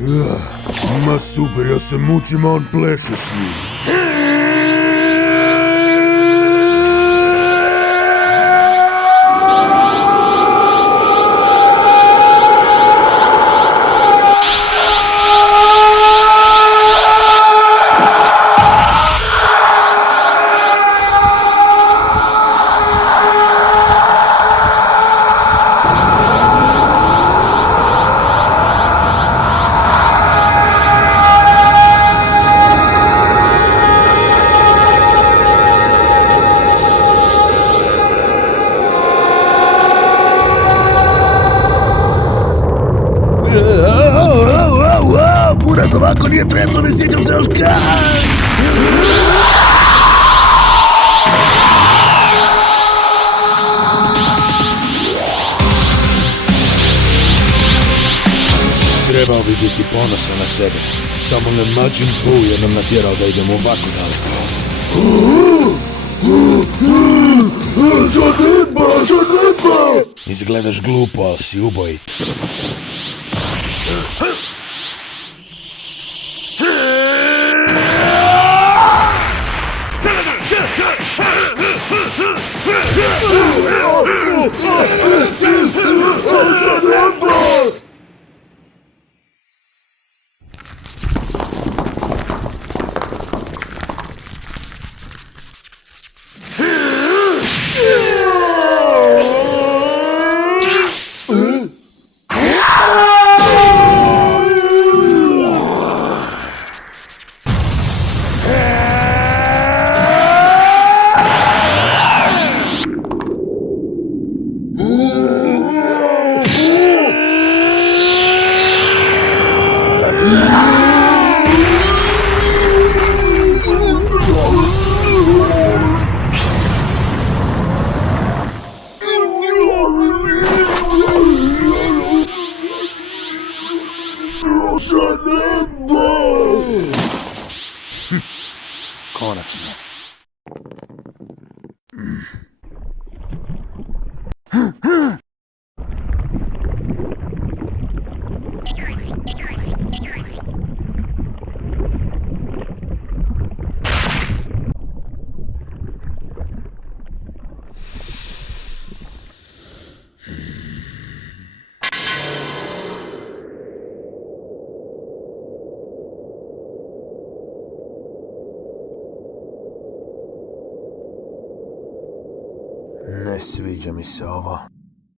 Ma super, ja se mučim, a on pleše s njim. Buraz, ovako nije treslo, ne sjećam se još kad! Trebao bi biti ponosan na sebe. Samo ne Majin Buu je nam natjerao da idemo ovako daleko. Džanetba! Izgledaš glupo, ali si ubojit. Konačno. Ne sviđa mi se ovo.